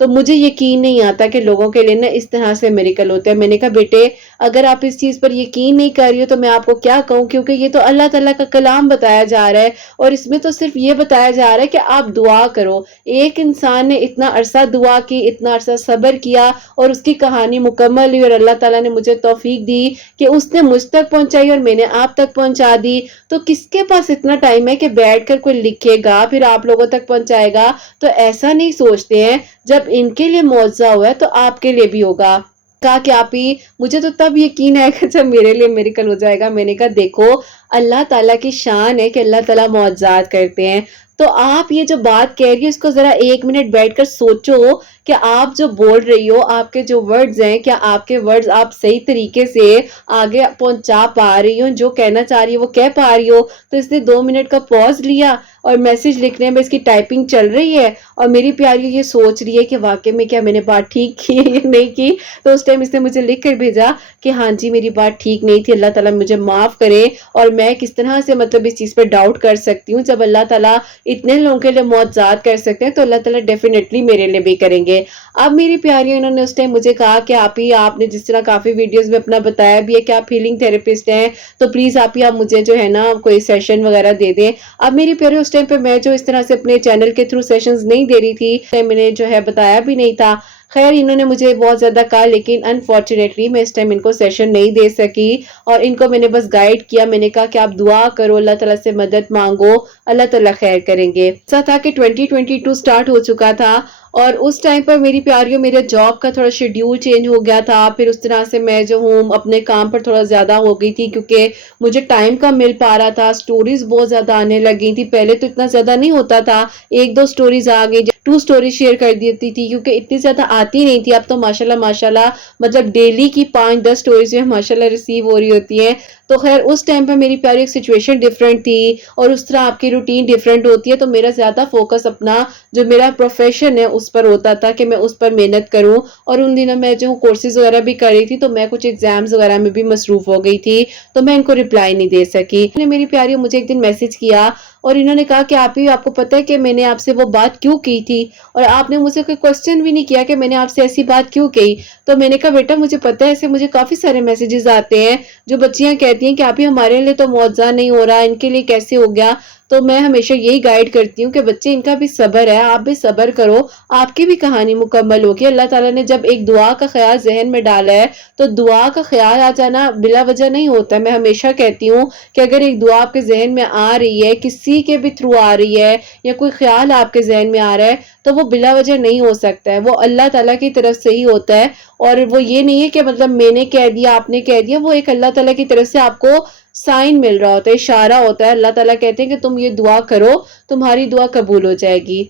تو مجھے یقین نہیں آتا کہ لوگوں کے لیے نا اس طرح سے میریکل ہوتے ہیں۔ میں نے کہا بیٹے اگر آپ اس چیز پر یقین نہیں کر رہی ہو تو میں آپ کو کیا کہوں، کیونکہ یہ تو اللہ تعالیٰ کا کلام بتایا جا رہا ہے اور اس میں تو صرف یہ بتایا جا رہا ہے کہ آپ دعا کرو۔ ایک انسان نے اتنا عرصہ دعا کی، اتنا عرصہ صبر کیا اور اس کی کہانی مکمل ہوئی اور اللہ تعالیٰ نے مجھے توفیق دی کہ اس نے مجھ تک پہنچائی اور میں نے آپ تک پہنچا دی۔ تو کس کے پاس اتنا ٹائم ہے کہ بیٹھ کر کوئی لکھے گا پھر آپ لوگوں تک پہنچائے گا؟ تو ایسا نہیں سوچتے ہیں، جب ان کے لیے معجزہ ہوا ہے تو آپ کے لیے بھی ہوگا۔ کہا کہ آپ ہی مجھے تو تب یقین ہے کہ جب میرے لیے میریکل ہو جائے گا۔ میں نے کہا دیکھو اللہ تعالیٰ کی شان ہے کہ اللہ تعالیٰ معجزات کرتے ہیں، تو آپ یہ جو بات کہہ رہی ہے اس کو ذرا ایک منٹ بیٹھ کر سوچو کہ آپ جو بول رہی ہو، آپ کے جو ورڈز ہیں، کیا آپ کے ورڈز آپ صحیح طریقے سے آگے پہنچا پا رہی ہو، جو کہنا چاہ رہی ہو وہ کہہ پا رہی ہو؟ تو اس نے 2 منٹ کا پاز لیا اور میسج لکھنے میں اس کی ٹائپنگ چل رہی ہے اور میری پیاری یہ سوچ رہی ہے کہ واقعی میں کیا میں نے بات ٹھیک کی یا نہیں کی۔ تو اس ٹائم اس نے مجھے لکھ کر بھیجا کہ ہاں جی میری بات ٹھیک نہیں تھی، اللہ تعالیٰ مجھے معاف کرے، اور میں کس طرح سے مطلب اس چیز پہ ڈاؤٹ کر سکتی ہوں۔ جب اللہ تعالیٰ اتنے لوگوں کے لیے معجزات کر سکتے ہیں تو اللہ تعالیٰ ڈیفینیٹلی میرے لیے بھی کریں گے۔ اب میری پیاری انہوں نے اس ٹائم مجھے کہا کہ آپ نے جس طرح کافی ویڈیوز میں اپنا بتایا بھی ہے کہ آپ ہیلنگ تھراپسٹ ہیں، تو پلیز آپ مجھے جو ہے نا کوئی سیشن وغیرہ دے دیں۔ اب میری پیاری اس ٹائم پہ میں جو اس طرح سے اپنے چینل کے تھرو سیشنز نہیں دے رہی تھی، میں نے جو ہے بتایا بھی نہیں تھا۔ خیر انہوں نے مجھے بہت زیادہ کہا، لیکن انفارچونیٹلی میں اس ٹائم ان کو سیشن نہیں دے سکی اور ان کو میں نے بس گائیڈ کیا۔ میں نے کہا کہ آپ دعا کرو، اللہ تعالیٰ سے مدد مانگو، اللہ تعالیٰ خیر کریں گے۔ ایسا تھا کہ 2022 سٹارٹ ہو چکا تھا اور اس ٹائم پر میری پیاریوں میرے جاب کا تھوڑا شیڈیول چینج ہو گیا تھا، پھر اس طرح سے میں جو ہوں اپنے کام پر تھوڑا زیادہ ہو گئی تھی کیونکہ مجھے ٹائم کم مل پا رہا تھا، سٹوریز بہت زیادہ آنے لگ گئی تھی۔ پہلے تو اتنا زیادہ نہیں ہوتا تھا، 1-2 سٹوریز آ گئی، 2 سٹوری شیئر کر دیتی تھی کیونکہ اتنی زیادہ آتی نہیں تھی۔ اب تو ماشاءاللہ مطلب ڈیلی کی 5-10 سٹوریز جو ماشاءاللہ ریسیو ہو رہی ہوتی ہیں۔ تو خیر اس ٹائم پہ میری پیاری ایک سچویشن ڈیفرنٹ تھی اور اس طرح آپ کی روٹین ڈیفرنٹ ہوتی ہے، تو میرا زیادہ فوکس اپنا جو میرا پروفیشن ہے اس پر ہوتا تھا کہ میں اس پر محنت کروں، اور ان دنوں میں جو کورسز وغیرہ بھی کر رہی تھی تو میں کچھ ایگزامز وغیرہ میں بھی مصروف ہو گئی تھی، تو میں ان کو رپلائی نہیں دے سکی۔ میری پیاری مجھے ایک دن میسج کیا اور انہوں نے کہا کہ آپ کو پتہ ہے کہ میں نے آپ سے وہ بات کیوں کی تھی، اور آپ نے مجھ سے کوئی کوسچن بھی نہیں کیا کہ میں نے آپ سے ایسی بات کیوں کی۔ تو میں نے کہا بیٹا مجھے پتہ ہے، ایسے مجھے کافی سارے میسیجز آتے ہیں جو بچیاں کہتی ہیں کہ آپ ہی ہمارے لیے تو معجزہ نہیں ہو رہا، ان کے لیے کیسے ہو گیا۔ تو میں ہمیشہ یہی گائیڈ کرتی ہوں کہ بچے ان کا بھی صبر ہے، آپ بھی صبر کرو، آپ کی بھی کہانی مکمل ہوگی۔ اللہ تعالیٰ نے جب ایک دعا کا خیال ذہن میں ڈالا ہے تو دعا کا خیال آ جانا بلا وجہ نہیں ہوتا ہے۔ میں ہمیشہ کہتی ہوں کہ اگر ایک دعا آپ کے ذہن میں آ رہی ہے، کسی کے بھی تھرو آ رہی ہے یا کوئی خیال آپ کے ذہن میں آ رہا ہے تو وہ بلا وجہ نہیں ہو سکتا ہے، وہ اللہ تعالیٰ کی طرف سے ہی ہوتا ہے، اور وہ یہ نہیں ہے کہ مطلب میں نے کہہ دیا آپ نے کہہ دیا، وہ ایک اللہ تعالیٰ کی طرف سے آپ کو سائن مل رہا ہوتا ہے، اشارہ ہوتا ہے۔ اللہ تعالیٰ کہتے ہیں کہ تم یہ دعا کرو، تمہاری دعا قبول ہو جائے گی۔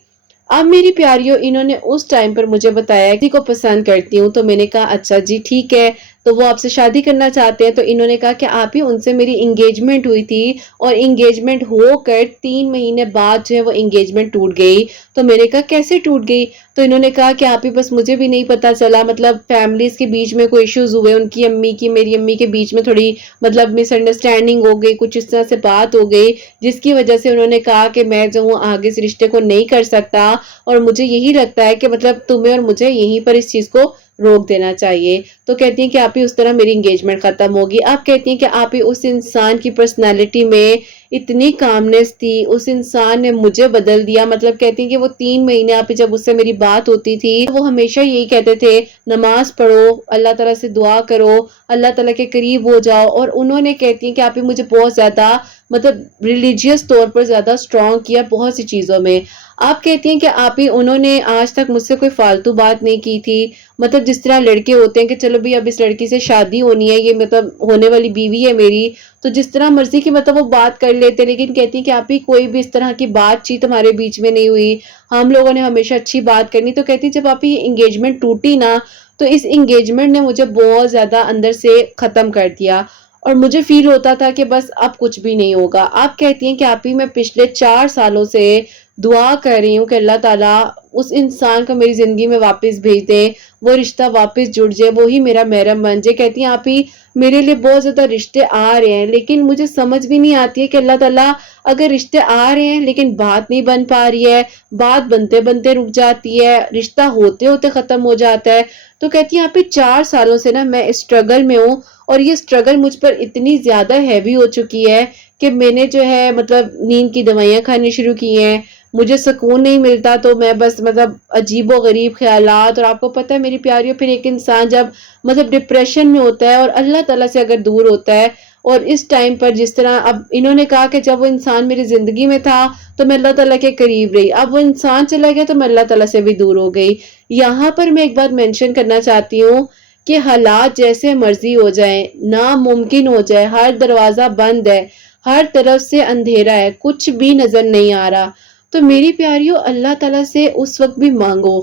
اب میری پیاریوں انہوں نے اس ٹائم پر مجھے بتایا کہ کو پسند کرتی ہوں، تو میں نے کہا اچھا جی ٹھیک ہے، تو وہ آپ سے شادی کرنا چاہتے ہیں۔ تو انہوں نے کہا کہ آپ ہی ان سے میری انگیجمنٹ ہوئی تھی اور انگیجمنٹ ہو کر 3 مہینے بعد جو ہے وہ انگیجمنٹ ٹوٹ گئی۔ تو میں نے کہا کیسے ٹوٹ گئی؟ تو انہوں نے کہا کہ آپ ہی بس مجھے بھی نہیں پتا چلا، مطلب فیملیز کے بیچ میں کوئی ایشوز ہوئے، ان کی امی کی میری امی کے بیچ میں تھوڑی مطلب مس انڈرسٹینڈنگ ہو گئی، کچھ اس طرح سے بات ہو گئی جس کی وجہ سے انہوں نے کہا کہ میں جو ہوں آگے اس رشتے کو نہیں کر سکتا، اور مجھے یہی لگتا ہے کہ مطلب تمہیں اور مجھے یہیں پر اس چیز کو روک دینا چاہیے۔ تو کہتی ہیں کہ آپ ہی اس طرح میری انگیجمنٹ ختم ہوگی۔ آپ کہتی ہیں کہ آپ ہی اس انسان کی پرسنالٹی میں اتنی کامنس تھی، اس انسان نے مجھے بدل دیا، مطلب کہتی ہیں کہ وہ 3 مہینے آپ ہی جب اس سے میری بات ہوتی تھی وہ ہمیشہ یہی کہتے تھے نماز پڑھو، اللہ تعالیٰ سے دعا کرو، اللہ تعالیٰ کے قریب ہو جاؤ، اور انہوں نے کہتی ہیں کہ آپ ہی مجھے بہت زیادہ مطلب ریلیجیس طور پر زیادہ سٹرونگ کیا بہت سی چیزوں میں۔ آپ کہتی ہیں کہ آپ ہی انہوں نے آج تک مجھ سے کوئی فالتو بات نہیں کی تھی، مطلب جس طرح لڑکے ہوتے ہیں کہ چلو بھی اب اس لڑکی سے شادی ہونی ہے، یہ مطلب ہونے والی بیوی ہے میری، تو جس طرح مرضی کی مطلب وہ بات کر لیتے، لیکن کہتی ہیں کہ آپ ہی کوئی بھی اس طرح کی بات چیت ہمارے بیچ میں نہیں ہوئی، ہم لوگوں نے ہمیشہ اچھی بات کرنی۔ تو کہتی جب آپ ہی انگیجمنٹ ٹوٹی نا تو اس انگیجمنٹ نے مجھے بہت زیادہ اندر سے ختم کر دیا اور مجھے فیل ہوتا تھا کہ بس اب کچھ بھی نہیں ہوگا۔ آپ کہتی ہیں کہ آپ ہی میں پچھلے 4 سالوں سے دعا کر رہی ہوں کہ اللہ تعالیٰ اس انسان کو میری زندگی میں واپس بھیج دیں، وہ رشتہ واپس جڑ جائے، وہی میرا محرم بن جائے۔ کہتی ہیں آپ ہی میرے لیے بہت زیادہ رشتے آ رہے ہیں، لیکن مجھے سمجھ بھی نہیں آتی ہے کہ اللہ تعالیٰ اگر رشتے آ رہے ہیں لیکن بات نہیں بن پا رہی ہے، بات بنتے بنتے رک جاتی ہے، رشتہ ہوتے ہوتے ختم ہو جاتا ہے، تو کہتی ہیں آپ ہی 4 سالوں سے نا میں اسٹرگل میں ہوں، اور یہ اسٹرگل مجھ پر اتنی زیادہ ہیوی ہو چکی ہے کہ میں نے جو ہے مطلب نیند کی دوائیاں کھانی شروع کی ہیں، مجھے سکون نہیں ملتا، تو میں بس مطلب عجیب و غریب خیالات، اور آپ کو پتہ ہے میری پیاریوں پھر ایک انسان جب مطلب ڈپریشن میں ہوتا ہے اور اللہ تعالیٰ سے اگر دور ہوتا ہے، اور اس ٹائم پر جس طرح اب انہوں نے کہا کہ جب وہ انسان میری زندگی میں تھا تو میں اللہ تعالیٰ کے قریب رہی، اب وہ انسان چلا گیا تو میں اللہ تعالیٰ سے بھی دور ہو گئی۔ یہاں پر میں ایک بات مینشن کرنا چاہتی ہوں کہ حالات جیسے مرضی ہو جائیں، ناممکن ہو جائے، ہر دروازہ بند ہے، ہر طرف سے اندھیرا ہے، کچھ بھی نظر نہیں آ رہا، تو میری پیاریوں اللہ تعالیٰ سے اس وقت بھی مانگو،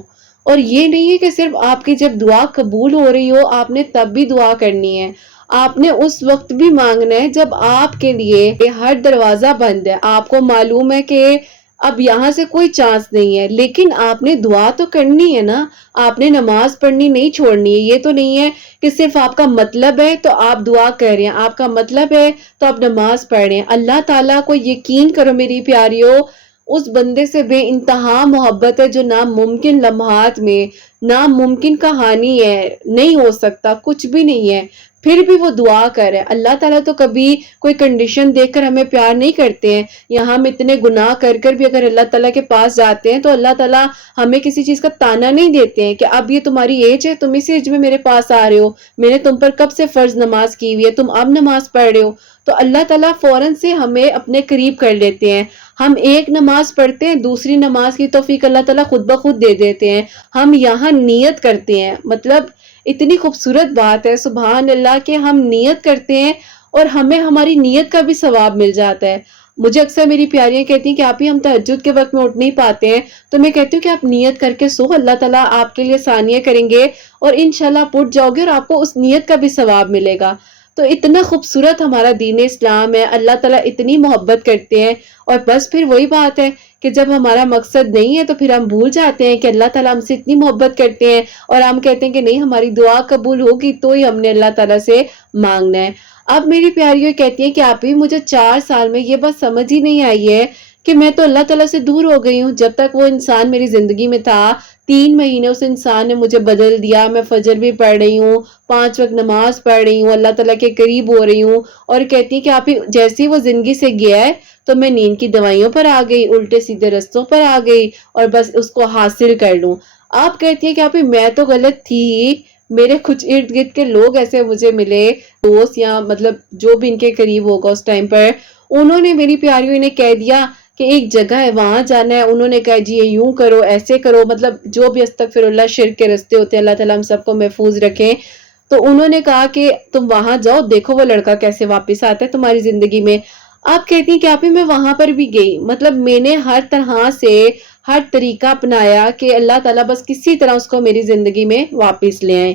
اور یہ نہیں ہے کہ صرف آپ کی جب دعا قبول ہو رہی ہو آپ نے تب بھی دعا کرنی ہے، آپ نے اس وقت بھی مانگنا ہے جب آپ کے لیے ہر دروازہ بند ہے، آپ کو معلوم ہے کہ اب یہاں سے کوئی چانس نہیں ہے، لیکن آپ نے دعا تو کرنی ہے نا، آپ نے نماز پڑھنی نہیں چھوڑنی ہے، یہ تو نہیں ہے کہ صرف آپ کا مطلب ہے تو آپ دعا کر رہے ہیں، آپ کا مطلب ہے تو آپ نماز پڑھ رہے ہیں۔ اللہ تعالیٰ کو یقین کرو میری پیاریوں، اس بندے سے بے انتہا محبت ہے جو ناممکن لمحات میں، ناممکن کہانی ہے، نہیں ہو سکتا، کچھ بھی نہیں ہے، پھر بھی وہ دعا کر رہے ہیں۔ اللہ تعالیٰ تو کبھی کوئی کنڈیشن دیکھ کر ہمیں پیار نہیں کرتے ہیں، یہاں ہم اتنے گناہ کر کر بھی اگر اللہ تعالیٰ کے پاس جاتے ہیں تو اللہ تعالیٰ ہمیں کسی چیز کا تانا نہیں دیتے ہیں کہ اب یہ تمہاری ایج ہے، تم اس ایج میں میرے پاس آ رہے ہو، میں نے تم پر کب سے فرض نماز کی ہوئی ہے، تم اب نماز پڑھ رہے ہو، تو اللہ تعالیٰ فوراً سے ہمیں اپنے قریب کر لیتے ہیں۔ ہم ایک نماز پڑھتے ہیں، دوسری نماز کی توفیق اللہ تعالیٰ خود بخود دے دیتے ہیں، ہم یہاں نیت کرتے ہیں، مطلب اتنی خوبصورت بات ہے سبحان اللہ کہ ہم نیت کرتے ہیں اور ہمیں ہماری نیت کا بھی ثواب مل جاتا ہے۔ مجھے اکثر میری پیاریاں کہتی ہیں کہ آپ ہی ہم تہجد کے وقت میں اٹھ نہیں پاتے ہیں، تو میں کہتی ہوں کہ آپ نیت کر کے سو، اللہ تعالیٰ آپ کے لیے ثانیہ کریں گے اور انشاءاللہ آپ اٹھ جاؤ گے اور آپ کو اس نیت کا بھی ثواب ملے گا۔ تو اتنا خوبصورت ہمارا دین اسلام ہے، اللہ تعالیٰ اتنی محبت کرتے ہیں، اور بس پھر وہی بات ہے کہ جب ہمارا مقصد نہیں ہے تو پھر ہم بھول جاتے ہیں کہ اللہ تعالیٰ ہم سے اتنی محبت کرتے ہیں، اور ہم کہتے ہیں کہ نہیں ہماری دعا قبول ہوگی تو ہی ہم نے اللہ تعالیٰ سے مانگنا ہے۔ اب میری پیاریوں کہتی ہیں کہ آپ ہی مجھے 4 سال میں یہ بات سمجھ ہی نہیں آئی ہے کہ میں تو اللہ تعالیٰ سے دور ہو گئی ہوں، جب تک وہ انسان میری زندگی میں تھا 3 مہینے اس انسان نے مجھے بدل دیا، میں فجر بھی پڑھ رہی ہوں، 5 وقت نماز پڑھ رہی ہوں، اللہ تعالیٰ کے قریب ہو رہی ہوں، اور کہتی ہیں کہ آپ ہی جیسے ہی وہ زندگی سے گیا ہے تو میں نیند کی دوائیوں پر آ گئی، الٹے سیدھے رستوں پر آ گئی، اور بس اس کو حاصل کر لوں۔ آپ کہتی ہیں کہ آپ ہی میں تو غلط تھی ہی، میرے کچھ ارد گرد کے لوگ ایسے مجھے ملے، دوست یا مطلب جو بھی ان کے قریب ہوگا اس ٹائم پر، انہوں نے میری پیاریوں انہیں کہہ دیا کہ ایک جگہ ہے وہاں جانا ہے، انہوں نے کہا جی یہ یوں کرو ایسے کرو، مطلب جو بھی استغفر اللہ شرک کے رستے ہوتے ہیں، اللہ تعالیٰ ہم سب کو محفوظ رکھیں، تو انہوں نے کہا کہ تم وہاں جاؤ دیکھو وہ لڑکا کیسے واپس آتا ہے تمہاری زندگی میں۔ آپ کہتی ہیں کہ آپ ہی میں وہاں پر بھی گئی، مطلب میں نے ہر طرح سے ہر طریقہ اپنایا کہ اللہ تعالیٰ بس کسی طرح اس کو میری زندگی میں واپس لے آئیں۔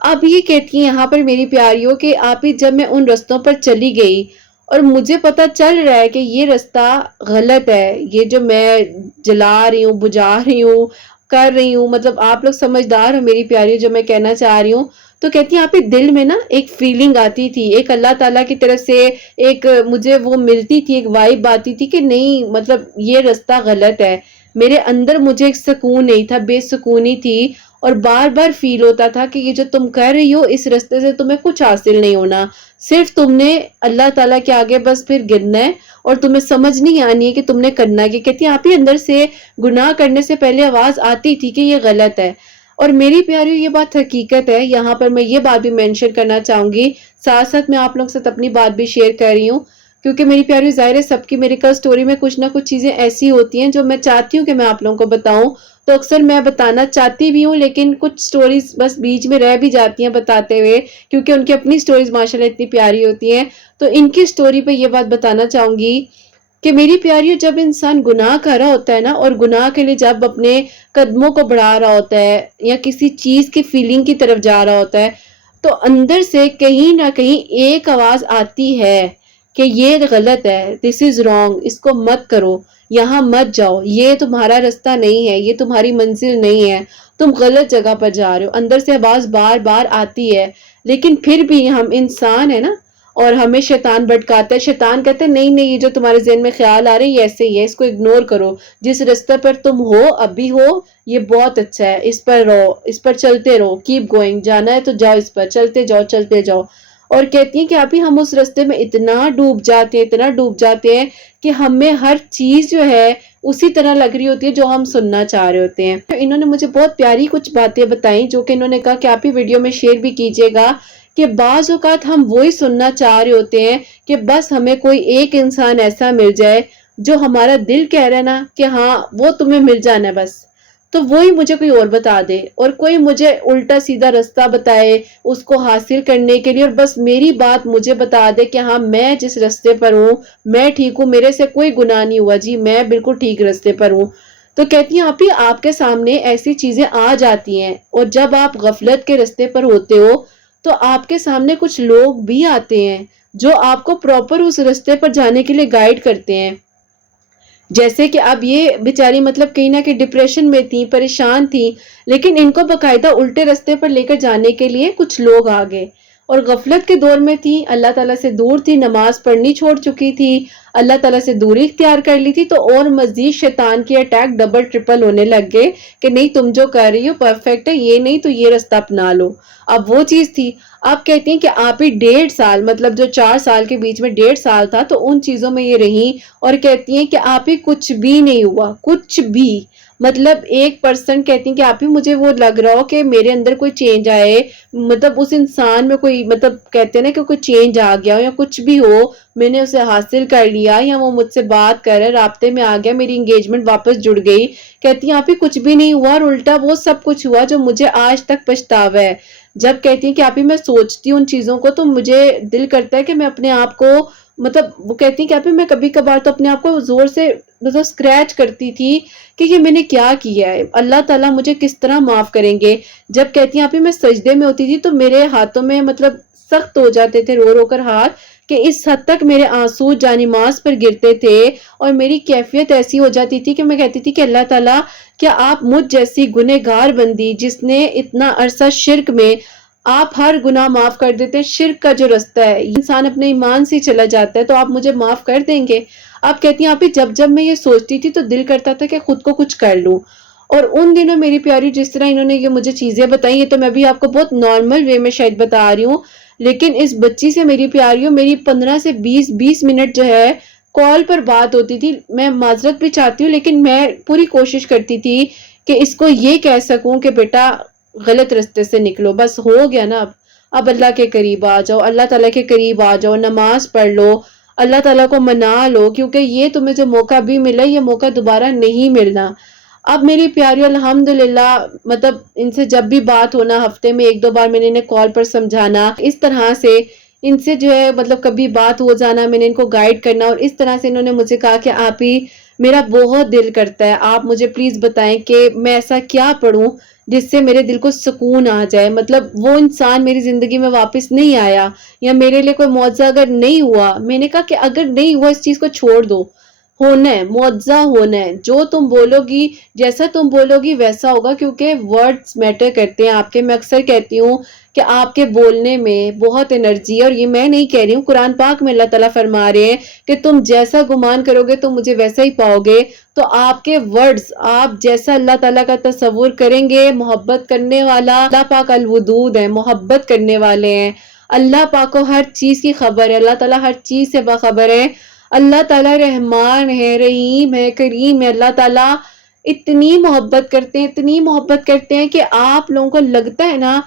اب یہ کہتی ہیں یہاں پر میری پیاریوں کہ آپ ہی جب میں ان رستوں پر چلی گئی اور مجھے پتا چل رہا ہے کہ یہ رستہ غلط ہے، یہ جو میں جلا رہی ہوں بجھا رہی ہوں کر رہی ہوں، مطلب آپ لوگ سمجھدار ہو میری پیاری جو میں کہنا چاہ رہی ہوں، تو کہتی ہیں آپ ہی دل میں نا ایک فیلنگ آتی تھی، ایک اللہ تعالیٰ کی طرف سے ایک مجھے وہ ملتی تھی، ایک وائب آتی تھی کہ نہیں مطلب یہ رستہ غلط ہے، میرے اندر مجھے ایک سکون نہیں تھا، بے سکونی تھی، اور بار بار فیل ہوتا تھا کہ یہ جو تم کر رہی ہو اس رستے سے تمہیں کچھ حاصل نہیں ہونا، صرف تم نے اللہ تعالیٰ کے آگے بس پھر گرنا ہے، اور تمہیں سمجھ نہیں آنی ہے کہ تم نے کرنا ہے کہ کہتی ہیں آپ ہی اندر سے گناہ کرنے سے پہلے آواز آتی تھی کہ یہ غلط ہے۔ اور میری پیاری یہ بات حقیقت ہے، یہاں پر میں یہ بات بھی مینشن کرنا چاہوں گی، ساتھ ساتھ میں آپ لوگ سے اپنی بات بھی شیئر کر رہی ہوں، کیونکہ میری پیاری ظاہر ہے سب کی میریکل سٹوری میں کچھ نہ کچھ چیزیں ایسی ہوتی ہیں جو میں چاہتی ہوں کہ میں آپ لوگوں کو بتاؤں، تو اکثر میں بتانا چاہتی بھی ہوں لیکن کچھ سٹوریز بس بیچ میں رہ بھی جاتی ہیں بتاتے ہوئے، کیونکہ ان کی اپنی سٹوریز ماشاءاللہ اتنی پیاری ہوتی ہیں، تو ان کی سٹوری پہ یہ بات بتانا چاہوں گی کہ میری پیاریوں جب انسان گناہ کر رہا ہوتا ہے نا، اور گناہ کے لیے جب اپنے قدموں کو بڑھا رہا ہوتا ہے یا کسی چیز کی فیلنگ کی طرف جا رہا ہوتا ہے، تو اندر سے کہیں نہ کہیں ایک آواز آتی ہے کہ یہ غلط ہے، دس از رانگ، اس کو مت کرو، یہاں مت جاؤ، یہ تمہارا راستہ نہیں ہے، یہ تمہاری منزل نہیں ہے، تم غلط جگہ پر جا رہے ہو۔ اندر سے آواز بار بار آتی ہے، لیکن پھر بھی ہم انسان ہیں نا، اور ہمیں شیطان بھٹکاتا ہے۔ شیطان کہتا ہے نہیں نہیں، یہ جو تمہارے ذہن میں خیال آ رہے ہیں یہ ایسے ہی ہے، اس کو اگنور کرو۔ جس راستے پر تم ہو ابھی ہو یہ بہت اچھا ہے، اس پر رہو، اس پر چلتے رہو، کیپ گوئنگ، جانا ہے تو جاؤ، اس پر چلتے جاؤ چلتے جاؤ۔ اور کہتی ہیں کہ ابھی ہم اس راستے میں اتنا ڈوب جاتے ہیں، اتنا ڈوب جاتے ہیں کہ ہمیں ہر چیز جو ہے اسی طرح لگ رہی ہوتی ہے جو ہم سننا چاہ رہے ہوتے ہیں۔ انہوں نے مجھے بہت پیاری کچھ باتیں بتائیں جو کہ انہوں نے کہا کہ آپ ہی ویڈیو میں شیئر بھی کیجیے گا، کہ بعض اوقات ہم وہی سننا چاہ رہے ہوتے ہیں کہ بس ہمیں کوئی ایک انسان ایسا مل جائے جو ہمارا دل کہہ رہا ہے نا کہ ہاں وہ تمہیں مل جانا ہے بس، تو وہی مجھے کوئی اور بتا دے، اور کوئی مجھے الٹا سیدھا راستہ بتائے اس کو حاصل کرنے کے لیے، اور بس میری بات مجھے بتا دے کہ ہاں میں جس راستے پر ہوں میں ٹھیک ہوں، میرے سے کوئی گناہ نہیں ہوا جی، میں بالکل ٹھیک راستے پر ہوں۔ تو کہتی ہیں آپ ہی آپ کے سامنے ایسی چیزیں آ جاتی ہیں، اور جب آپ غفلت کے راستے پر ہوتے ہو تو آپ کے سامنے کچھ لوگ بھی آتے ہیں جو آپ کو پراپر اس راستے پر جانے کے لیے گائیڈ کرتے ہیں۔ جیسے کہ اب یہ بیچاری مطلب کہیں نہ کہیں ڈپریشن میں تھی، پریشان تھی، لیکن ان کو باقاعدہ الٹے راستے پر لے کر جانے کے لیے کچھ لوگ آ گئے، اور غفلت کے دور میں تھی، اللہ تعالیٰ سے دور تھی، نماز پڑھنی چھوڑ چکی تھی، اللہ تعالیٰ سے دوری اختیار کر لی تھی، تو اور مزید شیطان کی اٹیک ڈبل ٹرپل ہونے لگ گئے کہ نہیں تم جو کر رہی ہو پرفیکٹ ہے، یہ نہیں تو یہ راستہ اپنا لو۔ اب وہ چیز تھی۔ آپ کہتی ہیں کہ آپ ہی 1.5 سال، مطلب جو 4 سال کے بیچ میں 1.5 سال تھا تو ان چیزوں میں یہ رہی، اور کہتی ہیں کہ آپ ہی کچھ بھی نہیں ہوا، کچھ بھی، مطلب 1% کہتی ہیں کہ آپ ہی مجھے وہ لگ رہا ہو کہ میرے اندر کوئی چینج آئے، مطلب اس انسان میں کوئی، مطلب کہتے ہیں نا کہ کوئی چینج آ گیا ہو یا کچھ بھی ہو، میں نے اسے حاصل کر لیا یا وہ مجھ سے بات کر رہا، رابطے میں آ گیا، میری انگیجمنٹ واپس جڑ گئی۔ کہتی ہیں آپ ہی کچھ بھی نہیں ہوا، اور الٹا وہ سب کچھ ہوا جو مجھے آج تک پچھتاوا ہے۔ جب کہتی ہیں کہ آپ ہی میں سوچتی ہوں ان چیزوں کو تو مجھے دل کرتا ہے کہ میں اپنے آپ کو، مطلب وہ کہتی ہیں کہ آپ ہی میں کبھی کبھار تو اپنے آپ کو زور سے مطلب اسکریچ کرتی تھی کہ یہ میں نے کیا کیا ہے، اللہ تعالیٰ مجھے کس طرح معاف کریں گے۔ جب کہتی ہیں آپ ہی میں سجدے میں ہوتی تھی تو میرے ہاتھوں میں مطلب سخت ہو جاتے تھے رو رو کر ہاتھ، کہ اس حد تک میرے آنسو جانماز پر گرتے تھے، اور میری کیفیت ایسی ہو جاتی تھی کہ میں کہتی تھی کہ اللہ تعالیٰ کیا آپ مجھ جیسی گنہگار بندی جس نے اتنا عرصہ شرک میں، آپ ہر گناہ معاف کر دیتے ہیں، شرک کا جو راستہ ہے انسان اپنے ایمان سے چلا جاتا ہے، تو آپ مجھے معاف کر دیں گے۔ آپ کہتی ہیں آپ ہی جب جب میں یہ سوچتی تھی تو دل کرتا تھا کہ خود کو کچھ کر لوں۔ اور ان دنوں میری پیاری جس طرح انہوں نے یہ مجھے چیزیں بتائی، یہ تو میں بھی آپ کو بہت نارمل وے میں شاید بتا رہی ہوں، لیکن اس بچی سے میری پیاریوں میری 15 سے 20 منٹ جو ہے کال پر بات ہوتی تھی۔ میں معذرت بھی چاہتی ہوں لیکن میں پوری کوشش کرتی تھی کہ اس کو یہ کہہ سکوں کہ بیٹا غلط راستے سے نکلو، بس ہو گیا نا، اب اللہ کے قریب آ جاؤ، اللہ تعالیٰ کے قریب آ جاؤ، نماز پڑھ لو، اللہ تعالیٰ کو منا لو، کیونکہ یہ تمہیں جو موقع بھی ملا یہ موقع دوبارہ نہیں ملنا۔ اب میری پیاری الحمدللہ، مطلب ان سے جب بھی بات ہونا ہفتے میں 1-2 بار میں نے انہیں کال پر سمجھانا، اس طرح سے ان سے جو ہے مطلب کبھی بات ہو جانا، میں نے ان کو گائیڈ کرنا، اور اس طرح سے انہوں نے مجھے کہا کہ آپ ہی میرا بہت دل کرتا ہے، آپ مجھے پلیز بتائیں کہ میں ایسا کیا پڑھوں جس سے میرے دل کو سکون آ جائے، مطلب وہ انسان میری زندگی میں واپس نہیں آیا، یا میرے لیے کوئی معجزہ اگر نہیں ہوا۔ میں نے کہا کہ اگر نہیں ہوا اس چیز کو چھوڑ دو، ہونا ہے، معجزہ ہونا ہے، جو تم بولو گی، جیسا تم بولو گی ویسا ہوگا، کیونکہ ورڈز میٹر کرتے ہیں آپ کے۔ میں اکثر کہتی ہوں کہ آپ کے بولنے میں بہت انرجی ہے، اور یہ میں نہیں کہہ رہی ہوں، قرآن پاک میں اللہ تعالیٰ فرما رہے ہیں کہ تم جیسا گمان کرو گے تم مجھے ویسا ہی پاؤ گے۔ تو آپ کے ورڈز، آپ جیسا اللہ تعالیٰ کا تصور کریں گے، محبت کرنے والا اللہ پاک الودود ہے، محبت کرنے والے ہیں، اللہ پاک کو ہر چیز کی خبر ہے، اللہ تعالیٰ ہر چیز سے باخبر ہے، اللہ تعالیٰ رحمان ہے، رحیم ہے، کریم ہے، اللہ تعالیٰ اتنی محبت کرتے ہیں، اتنی محبت کرتے ہیں کہ آپ لوگوں کو لگتا ہے نا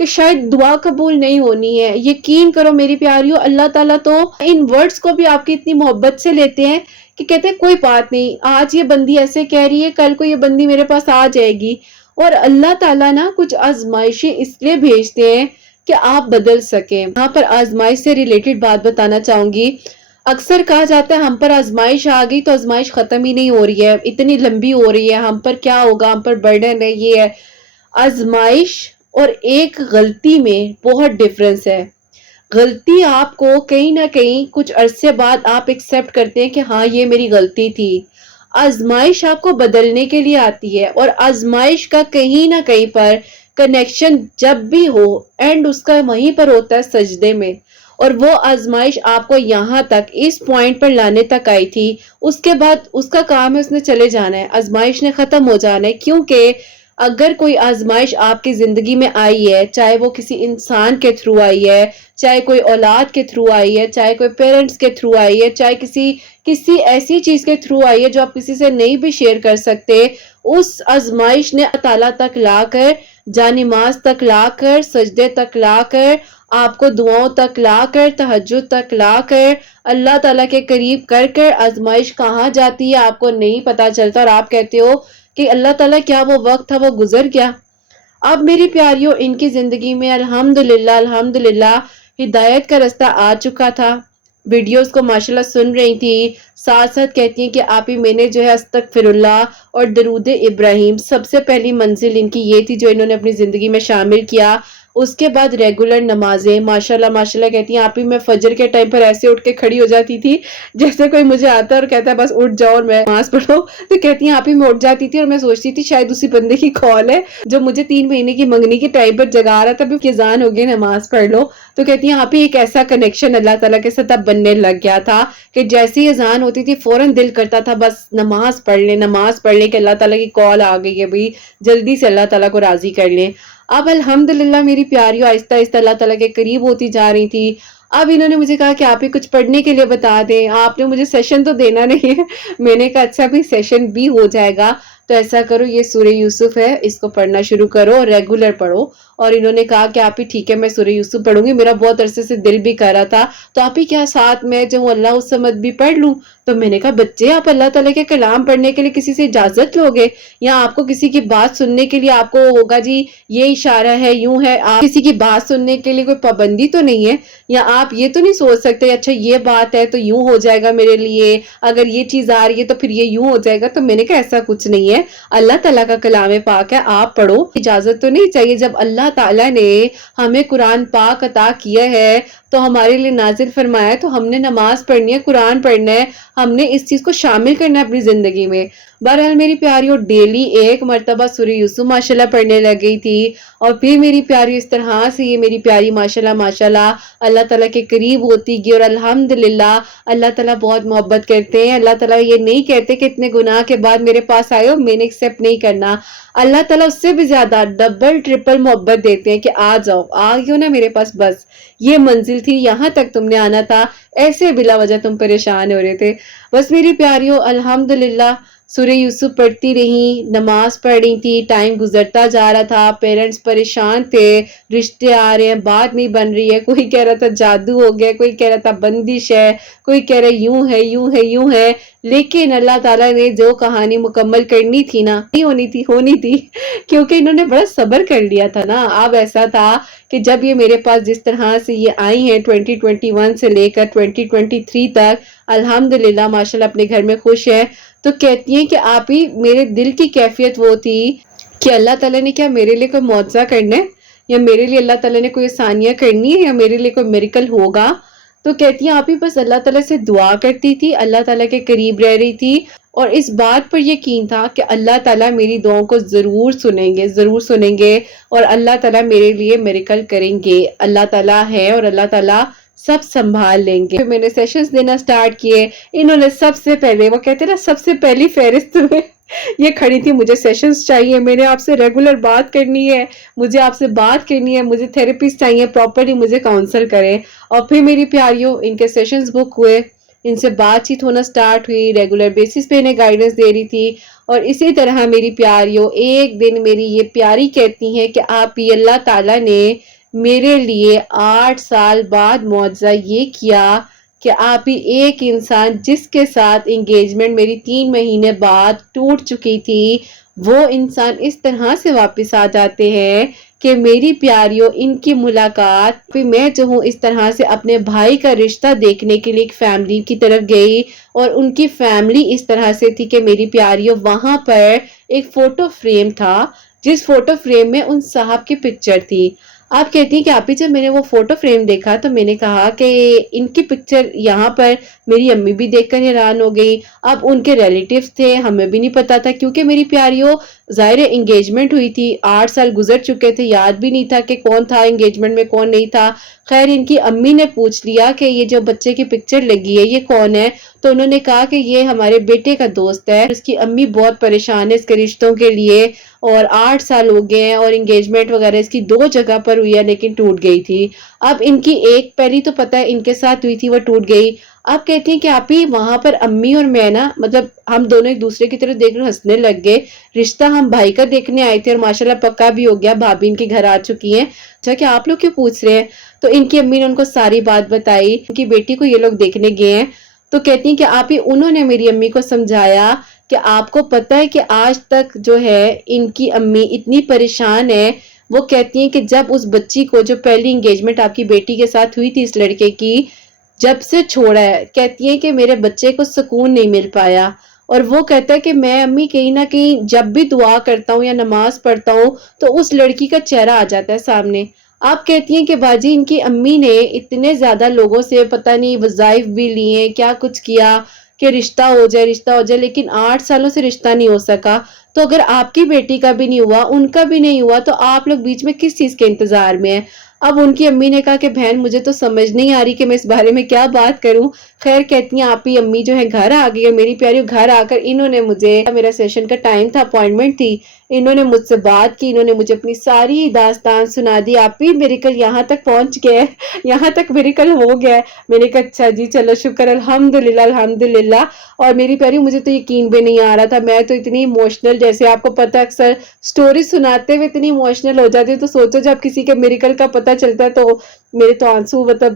کہ شاید دعا قبول نہیں ہونی ہے۔ یقین کرو میری پیاریوں، اللہ تعالیٰ تو ان ورڈز کو بھی آپ کی اتنی محبت سے لیتے ہیں کہ کہتے ہیں کوئی بات نہیں، آج یہ بندی ایسے کہہ رہی ہے، کل کو یہ بندی میرے پاس آ جائے گی۔ اور اللہ تعالیٰ نا کچھ آزمائشیں اس لیے بھیجتے ہیں کہ آپ بدل سکیں۔ یہاں پر آزمائش سے ریلیٹڈ بات بتانا چاہوں گی۔ اکثر کہا جاتا ہے ہم پر آزمائش آ گئی تو آزمائش ختم ہی نہیں ہو رہی ہے، اتنی لمبی ہو رہی ہے، ہم پر کیا ہوگا، ہم پر برڈن ہے، یہ ہے۔ آزمائش اور ایک غلطی میں بہت ڈفرنس ہے۔ غلطی آپ کو کہیں نہ کہیں کچھ عرصے بعد آپ ایکسیپٹ کرتے ہیں کہ ہاں یہ میری غلطی تھی۔ آزمائش آپ کو بدلنے کے لیے آتی ہے، اور آزمائش کا کہیں نہ کہیں پر کنیکشن جب بھی ہو اینڈ اس کا وہیں پر ہوتا ہے سجدے میں، اور وہ آزمائش آپ کو یہاں تک اس پوائنٹ پر لانے تک آئی تھی۔ اس کے بعد اس کا کام ہے اس نے چلے جانا ہے، آزمائش نے ختم ہو جانا ہے، کیونکہ اگر کوئی آزمائش آپ کی زندگی میں آئی ہے، چاہے وہ کسی انسان کے تھرو آئی ہے، چاہے کوئی اولاد کے تھرو آئی ہے، چاہے کوئی پیرنٹس کے تھرو آئی ہے، چاہے کسی ایسی چیز کے تھرو آئی ہے جو آپ کسی سے نہیں بھی شیئر کر سکتے، اس آزمائش نے اللہ تعالیٰ تک لا کر، جانماز تک لا کر، سجدے تک لا کر، آپ کو دعاؤں تک لا کر، تہجد تک لا کر، اللہ تعالیٰ کے قریب کر کر، آزمائش کہاں جاتی ہے آپ کو نہیں پتا چلتا، اور آپ کہتے ہو کہ اللہ تعالیٰ کیا وہ وقت تھا وہ گزر گیا۔ اب میری پیاریوں، ان کی زندگی میں الحمدللہ ہدایت کا رستہ آ چکا تھا، ویڈیوز کو ماشاءاللہ سن رہی تھی، ساتھ ساتھ کہتی ہیں کہ آپ ہی میں نے جو ہے استغفر اللہ اور درود ابراہیم، سب سے پہلی منزل ان کی یہ تھی جو انہوں نے اپنی زندگی میں شامل کیا۔ اس کے بعد ریگولر نمازیں، ماشاءاللہ کہتی ہیں آپ ہی میں فجر کے ٹائم پر ایسے اٹھ کے کھڑی ہو جاتی تھی جیسے کوئی مجھے آتا ہے اور کہتا ہے بس اٹھ جاؤ اور میں نماز پڑھو، تو کہتی ہیں آپ ہی میں اٹھ جاتی تھی اور میں سوچتی تھی شاید اسی بندے کی کال ہے جو مجھے 3 مہینے کی منگنی کے ٹائم پر جگا رہا تھا بھی اذان ہو گئی نماز پڑھ لو۔ تو کہتی ہیں آپ ہی ایک ایسا کنیکشن اللہ تعالیٰ کے ساتھ اب بننے لگ گیا تھا کہ جیسے ہی اذان ہوتی تھی فوراً دل کرتا تھا بس نماز پڑھ لیں کہ اللہ تعالیٰ کی کال آ گئی ہے بھئی، جلدی سے اللہ تعالیٰ کو راضی کر لیں۔ اب الحمدللہ میری پیاریوں آہستہ آہستہ اللہ تعالیٰ کے قریب ہوتی جا رہی تھی۔ اب انہوں نے مجھے کہا کہ آپ ہی کچھ پڑھنے کے لیے بتا دیں، آپ نے مجھے سیشن تو دینا نہیں ہے۔ میں نے کہا اچھا بھی سیشن بھی ہو جائے گا، تو ایسا کرو یہ سورہ یوسف ہے اس کو پڑھنا شروع کرو اور ریگولر پڑھو۔ اور انہوں نے کہا کہ آپ ہی ٹھیک ہے میں سورہ یوسف پڑھوں گی، میرا بہت عرصے سے دل بھی کر رہا تھا، تو آپ ہی کیا ساتھ میں جو اللہ الصمد بھی پڑھ لوں؟ تو میں نے کہا بچے آپ اللہ تعالیٰ کے کلام پڑھنے کے لیے کسی سے اجازت لوگے، یا آپ کو کسی کی بات سننے کے لیے آپ کو ہوگا جی یہ اشارہ ہے یوں ہے، آپ کسی کی بات سننے کے لیے کوئی پابندی تو نہیں ہے، یا آپ یہ تو نہیں سوچ سکتے اچھا یہ بات ہے تو یوں ہو جائے گا میرے لیے، اگر یہ چیز آ رہی ہے تو پھر یہ یوں ہو جائے گا۔ تو میں نے کہا ایسا کچھ نہیں ہے، اللہ تعالیٰ کا کلام پاک ہے آپ پڑھو، اجازت تو نہیں چاہیے؟ جب اللہ تعالیٰ نے ہمیں قرآن پاک عطا کیا ہے تو ہمارے لیے نازل فرمایا ہے، تو ہم نے نماز پڑھنی ہے، قرآن پڑھنا ہے، ہم نے اس چیز کو شامل کرنا ہے اپنی زندگی میں۔ بہرحال میری پیاریوں ڈیلی ایک مرتبہ سورہ یوسف ماشاءاللہ پڑھنے لگ گئی تھی، اور پھر میری پیاری اس طرح سے یہ میری پیاری ماشاءاللہ اللہ تعالیٰ کے قریب ہوتی گئی، اور الحمدللہ اللہ تعالیٰ بہت محبت کرتے ہیں۔ اللہ تعالیٰ یہ نہیں کہتے کہ اتنے گناہ کے بعد میرے پاس آئے ہو، میں نے ایکسیپٹ نہیں کرنا، اللہ تعالیٰ اس سے بھی زیادہ ڈبل ٹرپل محبت دیتے ہیں کہ آ جاؤ، آ گئے ہو نا میرے پاس، بس یہ منزل تھی، یہاں تک تم نے آنا تھا، ایسے بلا وجہ تم پریشان ہو رہے تھے۔ بس میری پیاریوں الحمدللہ سورہ یوسف پڑھتی رہی، نماز پڑھ رہی تھی، ٹائم گزرتا جا رہا تھا، پیرنٹس پریشان تھے، رشتے آ رہے ہیں، بات نہیں بن رہی ہے، کوئی کہہ رہا تھا جادو ہو گیا، کوئی کہہ رہا تھا بندش ہے، کوئی کہہ رہا یوں ہے، لیکن اللہ تعالیٰ نے جو کہانی مکمل کرنی تھی نا، ہونی تھی، کیونکہ انہوں نے بڑا صبر کر لیا تھا نا۔ اب ایسا تھا کہ جب یہ میرے پاس جس طرح سے یہ آئی ہیں 2021 سے لے کر 2023 تک الحمدللہ ماشاءاللہ اپنے گھر میں خوش ہے، تو کہتی ہیں کہ آپ ہی میرے دل کی کیفیت وہ تھی کہ اللہ تعالیٰ نے کیا میرے لیے کوئی معجزہ کرنا ہے، یا میرے لیے اللہ تعالیٰ نے کوئی آسانیاں کرنی ہے، یا میرے لیے کوئی میریکل ہوگا۔ تو کہتی ہیں آپ ہی بس اللہ تعالیٰ سے دعا کرتی تھی، اللہ تعالیٰ کے قریب رہ رہی تھی، اور اس بات پر یقین تھا کہ اللہ تعالیٰ میری دعاؤں کو ضرور سنیں گے، اور اللہ تعالیٰ میرے لیے میریکل کریں گے۔ اللہ تعالیٰ ہے اور اللہ تعالیٰ سب سنبھال لیں گے۔ میں نے سیشنز دینا سٹارٹ کیے، انہوں نے سب سے پہلے، وہ کہتے ہیں نا سب سے پہلی فہرست میں یہ کھڑی تھی، مجھے سیشنز چاہیے، میں نے آپ سے ریگولر بات کرنی ہے، مجھے آپ سے بات کرنی ہے، مجھے تھیراپسٹ چاہیے، پراپرلی مجھے کاؤنسل کریں۔ اور پھر میری پیاریوں ان کے سیشنز بک ہوئے، ان سے بات چیت ہونا سٹارٹ ہوئی، ریگولر بیسس پہ انہیں گائیڈنس دے رہی تھی، اور اسی طرح میری پیاریوں ایک دن میری یہ پیاری کہتی ہیں کہ آپ ہی اللہ تعالیٰ نے میرے لیے 8 سال بعد معجزہ یہ کیا کہ آپ ہی ایک انسان جس کے ساتھ انگیجمنٹ میری 3 مہینے بعد ٹوٹ چکی تھی، وہ انسان اس طرح سے واپس آ جاتے ہیں کہ میری پیاریوں ان کی ملاقات پھر میں جو ہوں اس طرح سے اپنے بھائی کا رشتہ دیکھنے کے لیے ایک فیملی کی طرف گئی، اور ان کی فیملی اس طرح سے تھی کہ میری پیاریوں وہاں پر ایک فوٹو فریم تھا، جس فوٹو فریم میں ان صاحب کی پکچر تھی۔ آپ کہتی ہیں کہ آپ ہی جب میں نے وہ فوٹو فریم دیکھا تو میں نے کہا کہ ان کی پکچر یہاں پر میری امی بھی دیکھ کر حیران ہو گئی۔ اب ان کے ریلیٹیوز تھے، ہمیں بھی نہیں پتا تھا کیونکہ میری پیاریوں ظاہر انگیجمنٹ ہوئی تھی، 8 سال گزر چکے تھے، یاد بھی نہیں تھا کہ کون تھا انگیجمنٹ میں کون نہیں تھا۔ خیر ان کی امی نے پوچھ لیا کہ یہ جو بچے کی پکچر لگی ہے یہ کون ہے، تو انہوں نے کہا کہ یہ ہمارے بیٹے کا دوست ہے۔ اس کی امی بہت پریشان ہے اس کے رشتوں کے لیے، اور 8 سال ہو گئے ہیں اور انگیجمنٹ وغیرہ اس کی 2 جگہ پر ہوئی ہے لیکن ٹوٹ گئی تھی۔ اب ان کی ایک پہلی تو پتہ ہے ان کے ساتھ ہوئی تھی، وہ ٹوٹ گئی۔ آپ کہتی ہیں کہ آپ ہی وہاں پر امی اور میں نا مطلب ہم دونوں ایک دوسرے کی طرف دیکھ کر ہنسنے لگ گئے۔ رشتہ ہم بھائی کا دیکھنے آئے تھے اور ماشاءاللہ پکا بھی ہو گیا، بھابھی ان کے گھر آ چکی ہیں۔ اچھا کہ آپ لوگ کیوں پوچھ رہے ہیں؟ تو ان کی امی نے ان کو ساری بات بتائی، ان کی بیٹی کو یہ لوگ دیکھنے گئے ہیں۔ تو کہتی ہیں کہ آپ ہی انہوں نے میری امی کو سمجھایا کہ آپ کو پتہ ہے کہ آج تک جو ہے ان کی امی اتنی پریشان ہے۔ وہ کہتی ہیں کہ جب اس بچی کو جو پہلی انگیجمنٹ آپ کی بیٹی کے ساتھ ہوئی تھی اس لڑکے کی، جب سے چھوڑا ہے، کہتی ہیں کہ میرے بچے کو سکون نہیں مل پایا۔ اور وہ کہتا ہے کہ میں امی کہیں نہ کہیں جب بھی دعا کرتا ہوں یا نماز پڑھتا ہوں تو اس لڑکی کا چہرہ آ جاتا ہے سامنے۔ آپ کہتی ہیں کہ باجی ان کی امی نے اتنے زیادہ لوگوں سے پتہ نہیں وظائف بھی لیے، کیا کچھ کیا کہ رشتہ ہو جائے رشتہ ہو جائے، لیکن 8 سالوں سے رشتہ نہیں ہو سکا۔ تو اگر آپ کی بیٹی کا بھی نہیں ہوا، ان کا بھی نہیں ہوا، تو آپ لوگ بیچ میں کس چیز کے انتظار میں ہیں؟ اب ان کی امی نے کہا کہ بہن مجھے تو سمجھ نہیں آ رہی کہ میں اس بارے میں کیا بات کروں۔ خیر کہتی ہیں آپ ہی امی جو ہے گھر آ گئی ہے، میری پیاری گھر آ کر انہوں نے مجھے، میرا سیشن کا ٹائم تھا، اپوائنٹمنٹ تھی، انہوں نے مجھ سے بات کی، انہوں نے مجھے اپنی ساری داستان سنا دی۔ آپ ہی میریکل یہاں تک پہنچ گیا ہے، یہاں تک میریکل ہو گیا ہے۔ میں نے کہا اچھا جی چلو شکر الحمدللہ الحمدللہ۔ اور میری پیاری مجھے تو یقین بھی نہیں آ رہا تھا، میں تو اتنی ایموشنل، جیسے آپ کو پتہ اکثر سٹوری سناتے ہوئے اتنی ایموشنل ہو جاتی ہے، تو سوچو جب کسی کے میریکل کا پتہ چلتا ہے تو میرے تو آنسو مطلب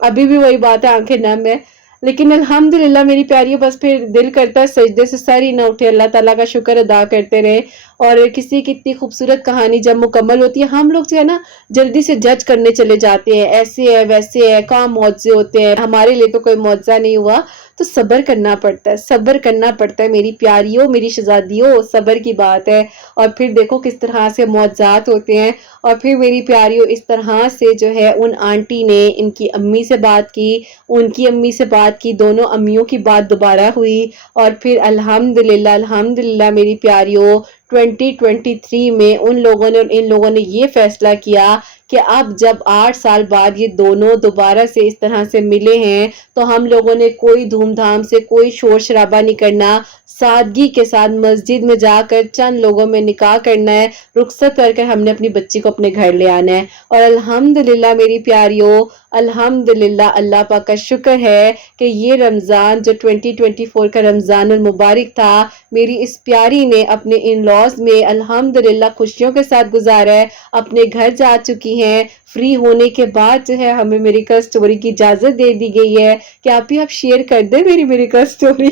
ابھی بھی وہی بات ہے، آنکھیں نم ہے۔ لیکن الحمدللہ میری پیاری، بس پھر دل کرتا ہے سجدے سے سر ہی نہ اٹھے، اللہ تعالیٰ کا شکر ادا کرتے رہے۔ اور کسی کی اتنی خوبصورت کہانی جب مکمل ہوتی ہے، ہم لوگ جو ہے نا جلدی سے جج کرنے چلے جاتے ہیں، ایسے ہے ویسے ہے، کہاں معجزے ہوتے ہیں، ہمارے لیے تو کوئی معجزہ نہیں ہوا۔ تو صبر کرنا پڑتا ہے، صبر کرنا پڑتا ہے میری پیاریوں، میری شہزادیوں، صبر کی بات ہے۔ اور پھر دیکھو کس طرح سے معجزات ہوتے ہیں۔ اور پھر میری پیاریوں اس طرح سے جو ہے ان آنٹی نے ان کی امی سے بات کی، ان کی امی سے بات کی، دونوں امیوں کی بات دوبارہ ہوئی، اور پھر الحمدللہ الحمدللہ میری پیاریوں 2023 میں ان لوگوں نے یہ فیصلہ کیا کہ اب جب 8 سال بعد یہ دونوں دوبارہ سے اس طرح سے ملے ہیں تو ہم لوگوں نے کوئی دھوم دھام سے، کوئی شور شرابہ نہیں کرنا، سادگی کے ساتھ مسجد میں جا کر چند لوگوں میں نکاح کرنا ہے، رخصت کر کے ہم نے اپنی بچی کو اپنے گھر لے آنا ہے۔ اور الحمدللہ میری پیاریوں، الحمدللہ اللہ پاک کا شکر ہے کہ یہ رمضان جو 2024 کا رمضان المبارک تھا، میری اس پیاری نے اپنے ان لاز میں الحمدللہ خوشیوں کے ساتھ گزارا ہے، اپنے گھر جا چکی ہیں۔ فری ہونے کے بعد جو ہے ہمیں میریکل سٹوری کی اجازت دے دی گئی ہے کہ آپ شیئر کر دیں میری میریکل سٹوری۔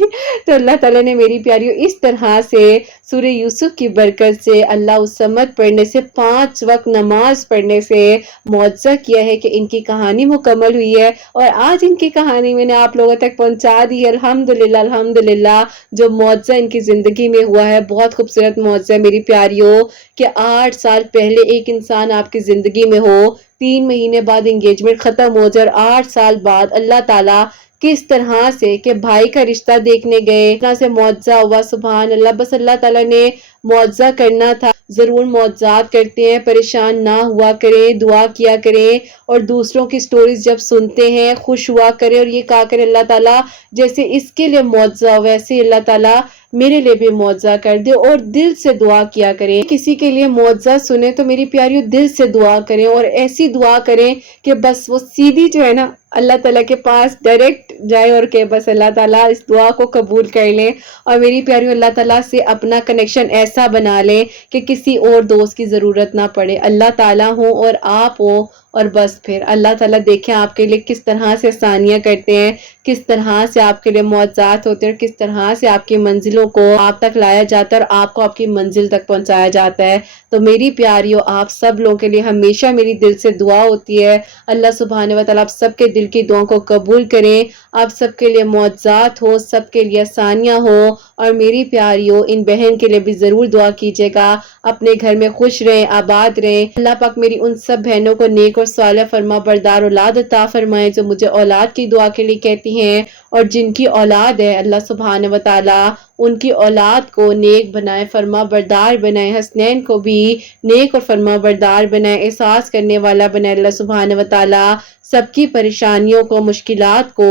تو اللہ تعالیٰ نے میری پیاریوں اس طرح سے سورہ یوسف کی برکت سے، اللہ الصمد پڑھنے سے، 5 وقت نماز پڑھنے سے معجزہ کیا ہے کہ ان کی کہانی مکمل ہوئی ہے، اور آج ان کی کہانی میں نے آپ لوگوں تک پہنچا دی ہے۔ الحمدللہ الحمدللہ جو معجزہ ان کی زندگی میں ہوا ہے، بہت خوبصورت معجزہ ہے میری پیاریوں، کہ 8 سال پہلے ایک انسان آپ کی زندگی میں ہو، 3 مہینے بعد انگیجمنٹ ختم ہو جائے، اور 8 سال بعد اللہ تعالیٰ کس طرح سے کہ بھائی کا رشتہ دیکھنے گئے، اس طرح سے معجزہ ہوا۔ سبحان اللہ، بس اللہ تعالیٰ نے معجزہ کرنا تھا۔ ضرور معجزات کرتے ہیں، پریشان نہ ہوا کریں، دعا کیا کریں، اور دوسروں کی سٹوریز جب سنتے ہیں خوش ہوا کریں، اور یہ کہا کریں اللہ تعالیٰ جیسے اس کے لیے معجزہ ویسے اللہ تعالیٰ میرے لیے بھی معجزہ کر دے، اور دل سے دعا کیا کریں۔ کسی کے لیے معجزہ سنیں تو میری پیاریوں دل سے دعا کریں، اور ایسی دعا کریں کہ بس وہ سیدھی جو ہے نا اللہ تعالیٰ کے پاس ڈائریکٹ جائے، اور کہ بس اللہ تعالیٰ اس دعا کو قبول کر لیں۔ اور میری پیاریوں اللہ تعالیٰ سے اپنا کنیکشن ایسا بنا لیں کہ کسی اور دوست کی ضرورت نہ پڑے۔ اللہ تعالیٰ ہوں اور آپ ہوں اور بس پھر اللہ تعالیٰ دیکھیں آپ کے لیے کس طرح سے آسانیاں کرتے ہیں، کس طرح سے آپ کے لیے معجزات ہوتے ہیں، اور کس طرح سے آپ کی منزلوں کو آپ تک لایا جاتا ہے اور آپ کو آپ کی منزل تک پہنچایا جاتا ہے۔ تو میری پیاریوں، آپ سب لوگوں کے لیے ہمیشہ میری دل سے دعا ہوتی ہے، اللہ سبحانہ و تعالیٰ آپ سب کے دل کی دعاؤں کو قبول کریں، آپ سب کے لیے معجزات ہو، سب کے لیے آسانیاں ہو۔ اور میری پیاریوں، ان بہن کے لیے بھی ضرور دعا کیجیے گا، اپنے گھر میں خوش رہیں، آباد رہیں۔ اللہ پاک میری ان سب بہنوں کو نیک اور صالح فرما بردار اولاد عطا فرمائے جو مجھے اولاد کی دعا کے لیے کہتی ہیں، اور جن کی اولاد ہے اللہ سبحانہ و تعالیٰ ان کی اولاد کو نیک بنائے، فرما بردار بنائے، حسنین کو بھی نیک اور فرما بردار بنائے، احساس کرنے والا بنائے اللہ سبحانہ و تعالیٰ، سب کی پریشانیوں کو، مشکلات کو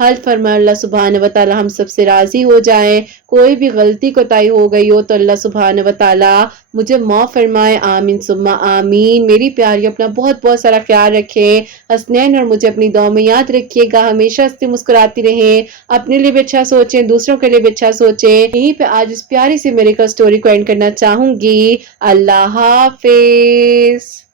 حل فرمائے اللہ سبحانہ و تعالیٰ، ہم سب سے راضی ہو جائیں۔ کوئی بھی غلطی کوتاہی ہو گئی ہو تو اللہ سبحانہ و تعالیٰ مجھے معاف فرمائے، آمین ثم آمین۔ میری پیاری اپنا بہت بہت سارا خیال رکھیں، حسنین اور مجھے اپنی دعاؤں میں یاد رکھیے گا، ہمیشہ ہنستی مسکراتی رہیں، اپنے لیے بھی اچھا سوچیں، دوسروں کے لیے بھی اچھا سوچیں۔ یہیں پہ آج اس پیاری سی میریکل سٹوری کو اینڈ کرنا چاہوں گی۔ اللہ حافظ۔